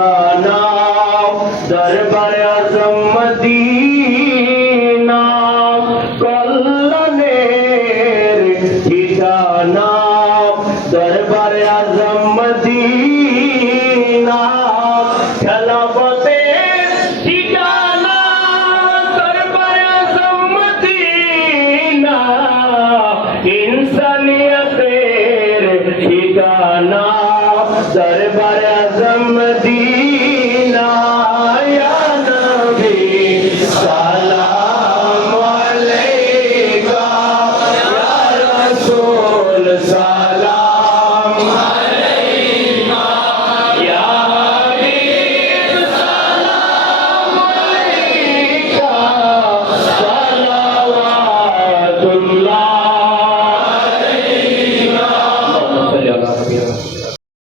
ঠিকানা দরবারে আজম মদিনা কল্যাণের ঠিকানা দরবারে আজম মদিনা খেলাফতের ঠিকানা দরবারে আজম মদিনা ইনসানিয়তের ঠিকানা দরবারে আজম মদিনা